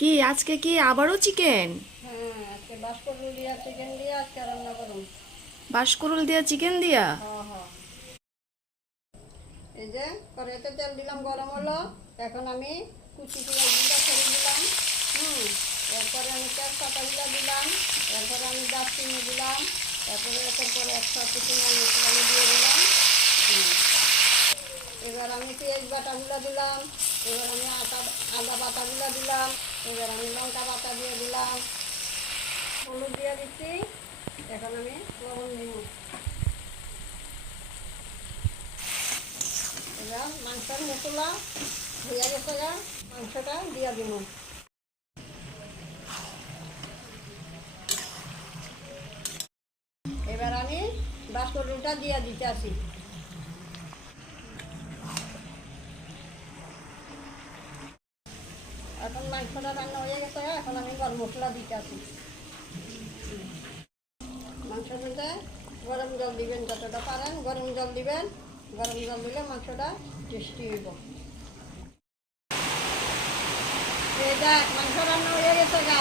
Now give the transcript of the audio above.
কি আজকে কি আবারও চিকেন? হ্যাঁ, আজকে বাঁশকরুল দিয়া চিকেন দিয়ে আজকে রান্না করুন। বাঁশকুড়ুল দিয়া চিকেন দিয়া? হ্যাঁ হ্যাঁ, এই যে কড়াইতে তেল দিলাম, গরম হলো। এখন আমি কুচি পেঁয়াজগুলো ছেড়ে দিলাম। এরপরে আমি তেজপাতাগুলো দিলাম। এরপরে আমি দারচিনি দিলাম। তারপরে একের পরে একসাথে পেঁয়াজ মশলা দিয়ে দিলাম। এবার আমি পেঁয়াজ বাটাগুলো দিলাম। এবার আমি আদা বাটাগুলো দিলাম। এবার আমি লঙ্কা বাটা দিয়ে দিলাম, হলুদ দিয়ে দিচ্ছি। এখন আমি লবণ দিব। এবার মাংসের মশলা হয়ে গেছে, মাংসটা দিয়ে দিব। এবার আমি বাঁশকরুলটা দিয়ে দিতে আসি। এখন মাংসটা রান্না হয়ে গেছে, এখন আমি গরম মশলা দিতে আসি। মাংসের মধ্যে গরম জল দিবেন, যতটা পারেন গরম জল দিবেন। গরম জল দিলে মাংসটা টেস্টি হইব। এই দেখ, মাংস রান্না হয়ে গেছে গা।